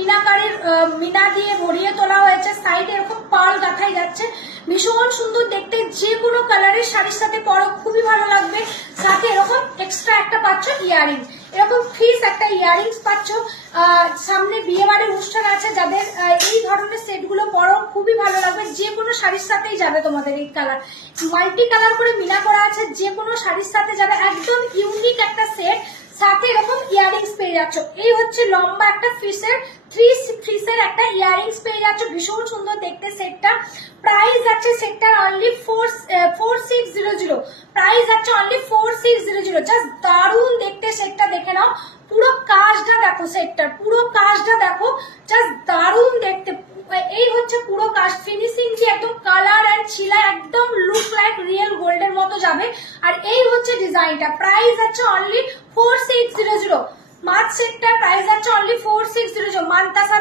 মিনাকারের মিনা দিয়ে ভরিয়ে তোলা হয়েছে, সাইডে এরকম পার্ল দেখাই যাচ্ছে, ভীষণ সুন্দর দেখতে। যে কোনো কালারের শাড়ির সাথে পরো খুবই ভালো লাগবে। সাথে এরকম এক্সট্রা একটা পাচ্ছ ইয়ারিংস, এরকম ফিস একটা ইয়ারিংস পাচ্ছ। সামনে বিয়ে বাড়ির অনুষ্ঠান আছে, যাদের এই ধরনের সেট গুলো পরো খুবই ভালো লাগবে। যে কোনো শাড়ির সাথেই যাবে তোমাদের এই কালার, মাল্টি কালার করে মিনা করা আছে, যে কোনো শাড়ির সাথে যাবে, একদম ইউনিক একটা সেট। সাথে এরকম ইয়ারিংস পেয়ে যাচ্ছ। এই হচ্ছে লম্বা একটা ফিসের ফিসের একটা ইয়ারিংস পেয়ে যাচ্ছ, ভীষণ সুন্দর দেখতে সেটটা। প্রাইস আছে সেটটার অনলি 4600, প্রাইস আছে অনলি 4600। জাস্ট দারুণ দেখতে সেটটা, দেখে নাও পুরো কাজটা দেখো, সেটটার পুরো কাজটা দেখো, জাস্ট দারুণ দেখতে। এই হচ্ছে পুরো কাজ, ফিনিশিং যে একদম কালার এন্ড ছিলা একদম লুক লাইক রিয়েল গোল্ডের মতো যাবে। আর এই হচ্ছে ডিজাইনটা, প্রাইস আছে অনলি 4600। মাছ সেটটার প্রাইস আছে অনলি 4600। মানতাসা